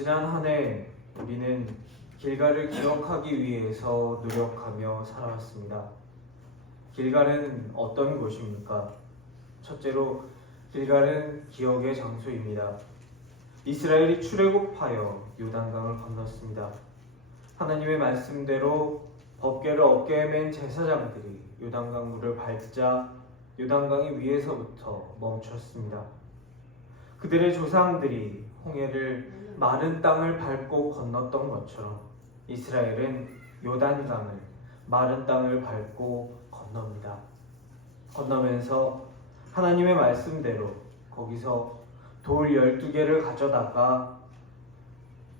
지난 한 해 우리는 길갈을 기억하기 위해서 노력하며 살아왔습니다. 길갈은 어떤 곳입니까? 첫째로 길갈은 기억의 장소입니다. 이스라엘이 출애굽하여 요단강을 건넜습니다. 하나님의 말씀대로 법궤를 어깨에 맨 제사장들이 요단강 물을 밟자 요단강이 위에서부터 멈췄습니다. 그들의 조상들이 홍해를 마른 땅을 밟고 건넜던 것처럼 이스라엘은 요단강을 마른 땅을 밟고 건넙니다. 건너면서 하나님의 말씀대로 거기서 돌 12개를 가져다가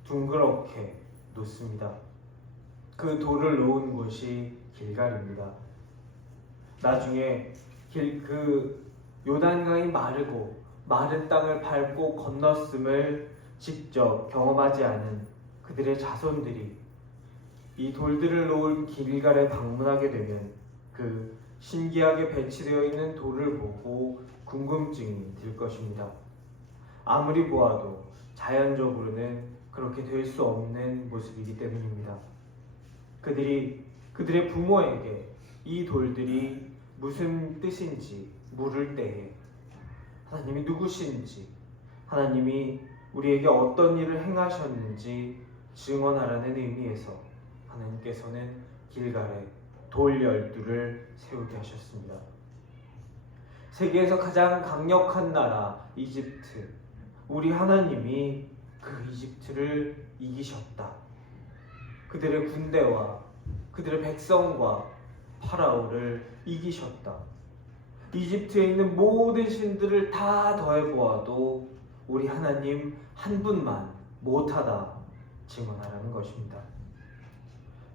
둥그렇게 놓습니다. 그 돌을 놓은 곳이 길갈입니다. 나중에 그 요단강이 마르고 마른 땅을 밟고 건넜음을 직접 경험하지 않은 그들의 자손들이 이 돌들을 놓은 길갈에 방문하게 되면 그 신기하게 배치되어 있는 돌을 보고 궁금증이 들 것입니다. 아무리 보아도 자연적으로는 그렇게 될 수 없는 모습이기 때문입니다. 그들의 부모에게 이 돌들이 무슨 뜻인지 물을 때에 하나님이 누구신지, 하나님이 우리에게 어떤 일을 행하셨는지 증언하라는 의미에서 하나님께서는 길갈에 돌 12를 세우게 하셨습니다. 세계에서 가장 강력한 나라 이집트, 우리 하나님이 그 이집트를 이기셨다. 그들의 군대와 그들의 백성과 파라오를 이기셨다. 이집트에 있는 모든 신들을 다 더해보아도 우리 하나님 한 분만 못하다 증언하라는 것입니다.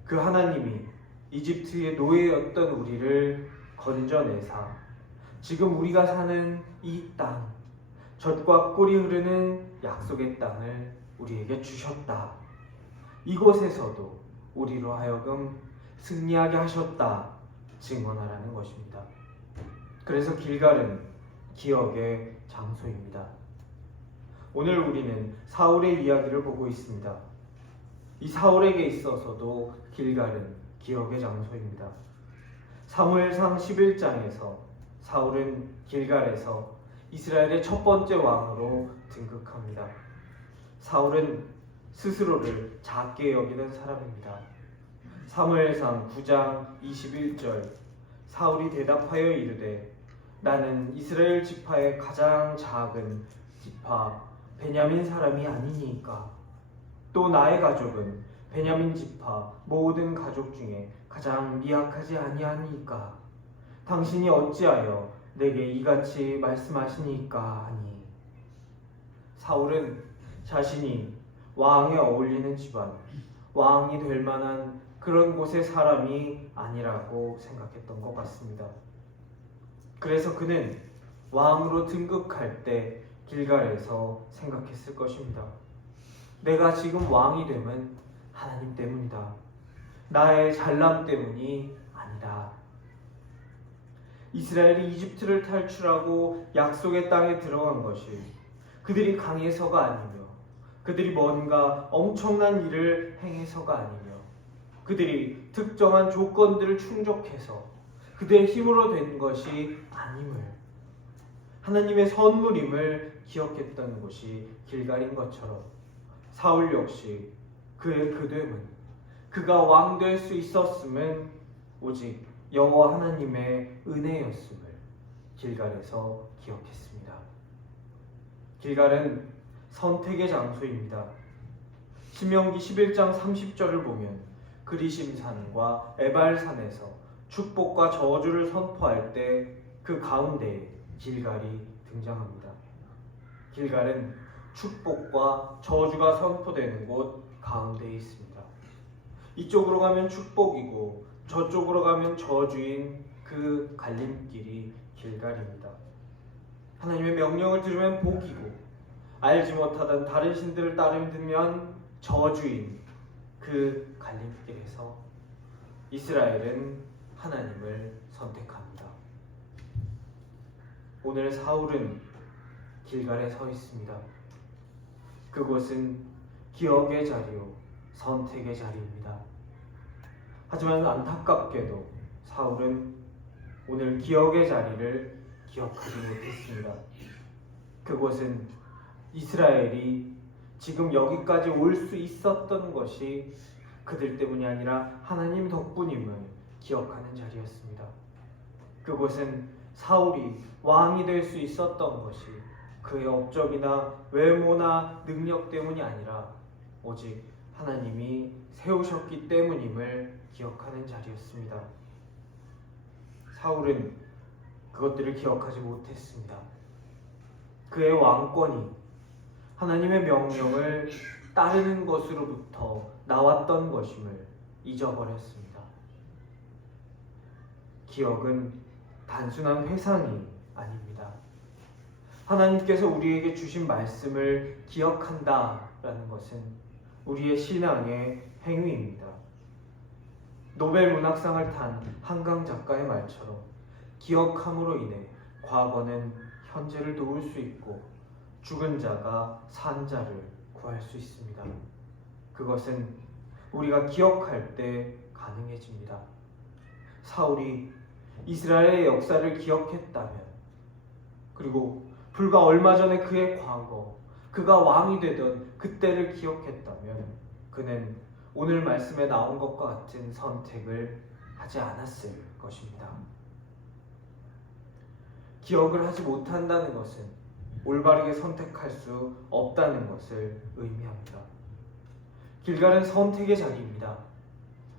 그 하나님이 이집트의 노예였던 우리를 건져내사 지금 우리가 사는 이 땅, 젖과 꿀이 흐르는 약속의 땅을 우리에게 주셨다. 이곳에서도 우리로 하여금 승리하게 하셨다 증언하라는 것입니다. 그래서 길갈은 기억의 장소입니다. 오늘 우리는 사울의 이야기를 보고 있습니다. 이 사울에게 있어서도 길갈은 기억의 장소입니다. 사무엘상 11장에서 사울은 길갈에서 이스라엘의 첫 번째 왕으로 등극합니다. 사울은 스스로를 작게 여기는 사람입니다. 사무엘상 9장 21절 사울이 대답하여 이르되 나는 이스라엘 지파의 가장 작은 지파 베냐민 사람이 아니니까 또 나의 가족은 베냐민 지파 모든 가족 중에 가장 미약하지 아니하니까 당신이 어찌하여 내게 이같이 말씀하시니까 하니 사울은 자신이 왕에 어울리는 집안, 왕이 될 만한 그런 곳의 사람이 아니라고 생각했던 것 같습니다. 그래서 그는 왕으로 등극할 때 길갈에서 생각했을 것입니다. 내가 지금 왕이 되면 하나님 때문이다. 나의 잘남 때문이 아니다. 이스라엘이 이집트를 탈출하고 약속의 땅에 들어간 것이 그들이 강해서가 아니며 그들이 뭔가 엄청난 일을 행해서가 아니며 그들이 특정한 조건들을 충족해서 그들의 힘으로 된 것이 아님을 하나님의 선물임을 기억했던 곳이 길갈인 것처럼 사울 역시 그의 그됨은 그가 왕 될 수 있었음은 오직 여호와 하나님의 은혜였음을 길갈에서 기억했습니다. 길갈은 선택의 장소입니다. 신명기 11장 30절을 보면 그리심산과 에발산에서 축복과 저주를 선포할 때 그 가운데에 길갈이 등장합니다. 길갈은 축복과 저주가 선포되는 곳 가운데에 있습니다. 이쪽으로 가면 축복이고 저쪽으로 가면 저주인 그 갈림길이 길갈입니다. 하나님의 명령을 들으면 복이고 알지 못하던 다른 신들을 따르면 저주인 그 갈림길에서 이스라엘은 하나님을 선택합니다. 오늘 사울은 길갈에 서 있습니다. 그곳은 기억의 자리요, 선택의 자리입니다. 하지만 안타깝게도 사울은 오늘 기억의 자리를 기억하지 못했습니다. 그곳은 이스라엘이 지금 여기까지 올 수 있었던 것이 그들 때문이 아니라 하나님 덕분임을 기억하는 자리였습니다. 그곳은 사울이 왕이 될 수 있었던 것이 그의 업적이나 외모나 능력 때문이 아니라 오직 하나님이 세우셨기 때문임을 기억하는 자리였습니다. 사울은 그것들을 기억하지 못했습니다. 그의 왕권이 하나님의 명령을 따르는 것으로부터 나왔던 것임을 잊어버렸습니다. 기억은 단순한 회상이 아닙니다. 하나님께서 우리에게 주신 말씀을 기억한다라는 것은 우리의 신앙의 행위입니다. 노벨 문학상을 탄 한강 작가의 말처럼 기억함으로 인해 과거는 현재를 도울 수 있고 죽은 자가 산 자를 구할 수 있습니다. 그것은 우리가 기억할 때 가능해집니다. 사울이 이스라엘의 역사를 기억했다면, 그리고 불과 얼마 전에 그의 과거, 그가 왕이 되던 그때를 기억했다면 그는 오늘 말씀에 나온 것과 같은 선택을 하지 않았을 것입니다. 기억을 하지 못한다는 것은 올바르게 선택할 수 없다는 것을 의미합니다. 길갈은 선택의 자리입니다.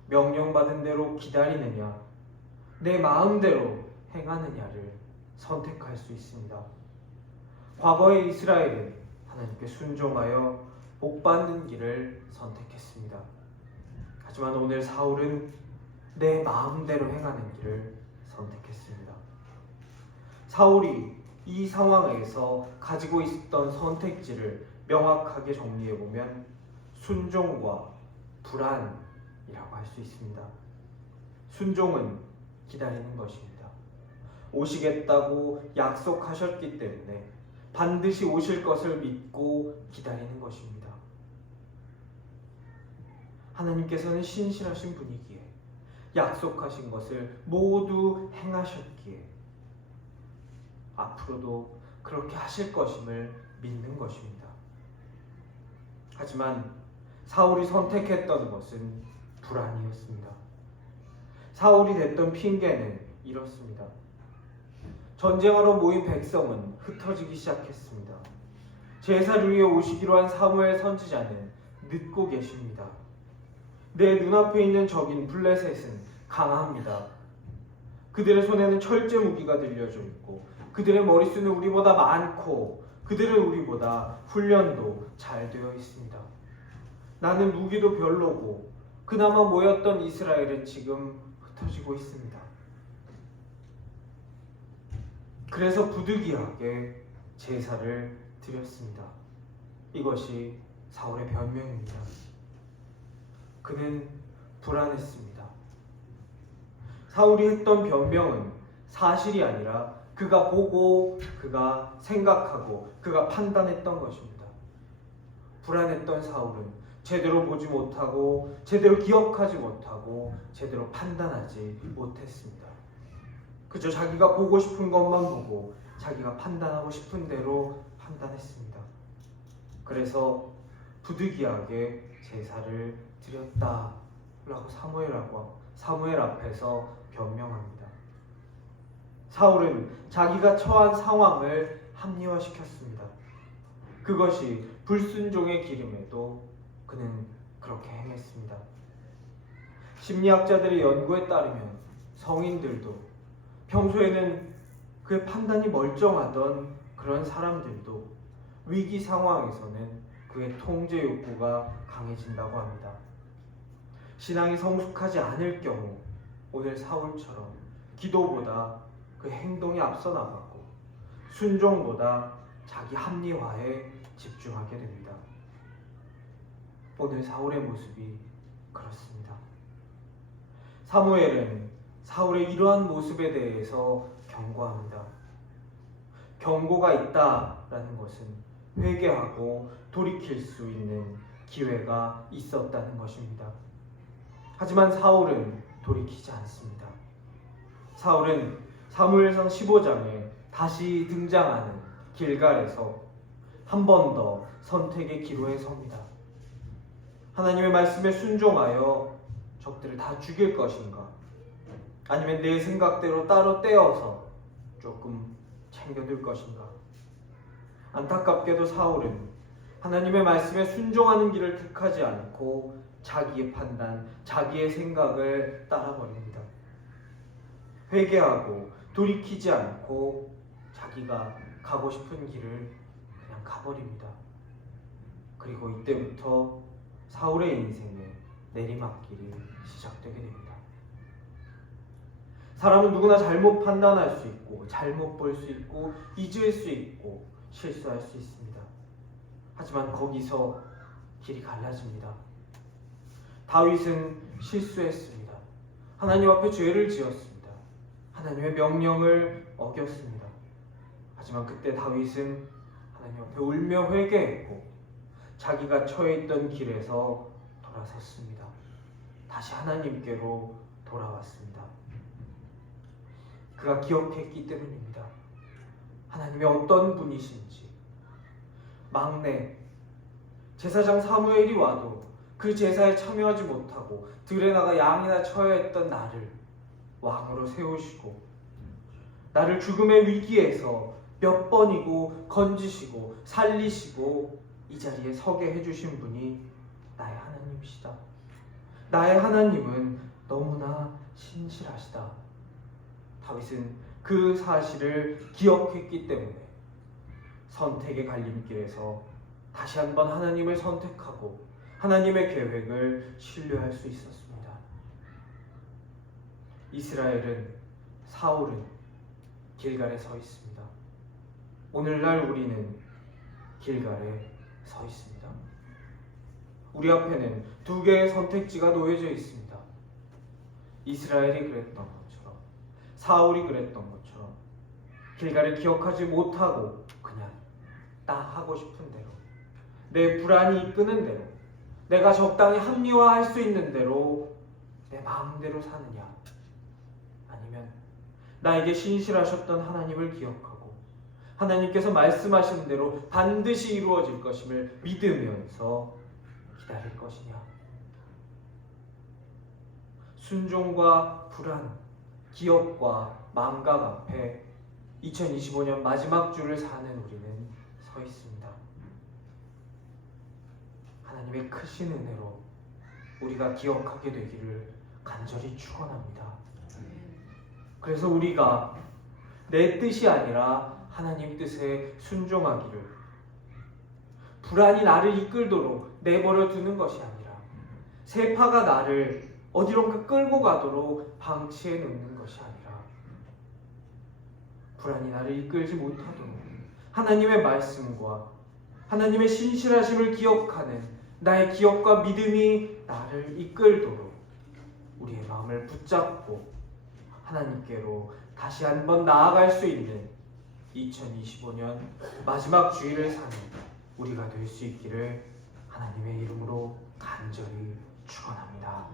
명령받은 대로 기다리느냐, 내 마음대로 행하느냐를 선택할 수 있습니다. 과거의 이스라엘은 하나님께 순종하여 복받는 길을 선택했습니다. 하지만 오늘 사울은 내 마음대로 행하는 길을 선택했습니다. 사울이 이 상황에서 가지고 있었던 선택지를 명확하게 정리해보면 순종과 불안이라고 할 수 있습니다. 순종은 기다리는 것입니다. 오시겠다고 약속하셨기 때문에 반드시 오실 것을 믿고 기다리는 것입니다. 하나님께서는 신실하신 분이기에 약속하신 것을 모두 행하셨기에 앞으로도 그렇게 하실 것임을 믿는 것입니다. 하지만 사울이 선택했던 것은 불안이었습니다. 사울이 냈던 핑계는 이렇습니다. 전쟁하러 모인 백성은 흩어지기 시작했습니다. 제사를 위해 오시기로 한 사무엘 선지자는 늦고 계십니다. 내 눈앞에 있는 적인 블레셋은 강합니다. 그들의 손에는 철제 무기가 들려져 있고 그들의 머릿수는 우리보다 많고 그들은 우리보다 훈련도 잘 되어 있습니다. 나는 무기도 별로고 그나마 모였던 이스라엘은 지금 흩어지고 있습니다. 그래서 부득이하게 제사를 드렸습니다. 이것이 사울의 변명입니다. 그는 불안했습니다. 사울이 했던 변명은 사실이 아니라 그가 보고, 그가 생각하고, 그가 판단했던 것입니다. 불안했던 사울은 제대로 보지 못하고, 제대로 기억하지 못하고, 제대로 판단하지 못했습니다. 그저 자기가 보고 싶은 것만 보고, 자기가 판단하고 싶은 대로 판단했습니다. 그래서 부득이하게 제사를 드렸다라고 사무엘 앞에서 변명합니다. 사울은 자기가 처한 상황을 합리화시켰습니다. 그것이 불순종의 길임에도 그는 그렇게 행했습니다. 심리학자들의 연구에 따르면 성인들도 평소에는 그의 판단이 멀쩡하던 그런 사람들도 위기 상황에서는 그의 통제 욕구가 강해진다고 합니다. 신앙이 성숙하지 않을 경우 오늘 사울처럼 기도보다 그 행동이 앞서 나가고 순종보다 자기 합리화에 집중하게 됩니다. 오늘 사울의 모습이 그렇습니다. 사무엘은 사울의 이러한 모습에 대해서 경고합니다. 경고가 있다라는 것은 회개하고 돌이킬 수 있는 기회가 있었다는 것입니다. 하지만 사울은 돌이키지 않습니다. 사울은 사무엘상 15장에 다시 등장하는 길갈에서 한 번 더 선택의 기로에 섭니다. 하나님의 말씀에 순종하여 적들을 다 죽일 것인가? 아니면 내 생각대로 따로 떼어서 조금 챙겨둘 것인가? 안타깝게도 사울은 하나님의 말씀에 순종하는 길을 택하지 않고 자기의 판단, 자기의 생각을 따라버립니다. 회개하고 돌이키지 않고 자기가 가고 싶은 길을 그냥 가버립니다. 그리고 이때부터 사울의 인생에 내리막길이 시작되게 됩니다. 사람은 누구나 잘못 판단할 수 있고 잘못 볼 수 있고 잊을 수 있고 실수할 수 있습니다. 하지만 거기서 길이 갈라집니다. 다윗은 실수했습니다. 하나님 앞에 죄를 지었습니다. 하나님의 명령을 어겼습니다. 하지만 그때 다윗은 하나님 앞에 울며 회개했고 자기가 처해 있던 길에서 돌아섰습니다. 다시 하나님께로 돌아왔습니다. 그가 기억했기 때문입니다. 하나님이 어떤 분이신지. 막내 제사장 사무엘이 와도 그 제사에 참여하지 못하고 들에 나가 양이나 쳐야 했던 나를 왕으로 세우시고 나를 죽음의 위기에서 몇 번이고 건지시고 살리시고 이 자리에 서게 해주신 분이 나의 하나님이시다. 나의 하나님은 너무나 신실하시다. 다윗은 그 사실을 기억했기 때문에 선택의 갈림길에서 다시 한번 하나님을 선택하고 하나님의 계획을 신뢰할 수 있었습니다. 이스라엘은, 사울은 길갈에 서 있습니다. 오늘날 우리는 길갈에 서 있습니다. 우리 앞에는 두 개의 선택지가 놓여져 있습니다. 이스라엘이 그랬던 것처럼, 사울이 그랬던 것처럼 길갈을 기억하지 못하고 그냥 나 하고 싶은 대로, 내 불안이 이끄는 대로, 내가 적당히 합리화할 수 있는 대로 내 마음대로 사느냐, 아니면 나에게 신실하셨던 하나님을 기억하고 하나님께서 말씀하신 대로 반드시 이루어질 것임을 믿으면서 기다릴 것이냐. 순종과 불안, 기억과 망각 앞에 2025년 마지막 주를 사는 우리는 서 있습니다. 하나님의 크신 은혜로 우리가 기억하게 되기를 간절히 축원합니다. 그래서 우리가 내 뜻이 아니라 하나님 뜻에 순종하기를, 불안이 나를 이끌도록 내버려 두는 것이 아니라 세파가 나를 어디론가 끌고 가도록 방치해 놓는 것이 아니라 불안이 나를 이끌지 못하도록 하나님의 말씀과 하나님의 신실하심을 기억하는 나의 기억과 믿음이 나를 이끌도록 우리의 마음을 붙잡고 하나님께로 다시 한번 나아갈 수 있는 2025년 마지막 주일을 사는 우리가 될 수 있기를 하나님의 이름으로 간절히 축원합니다.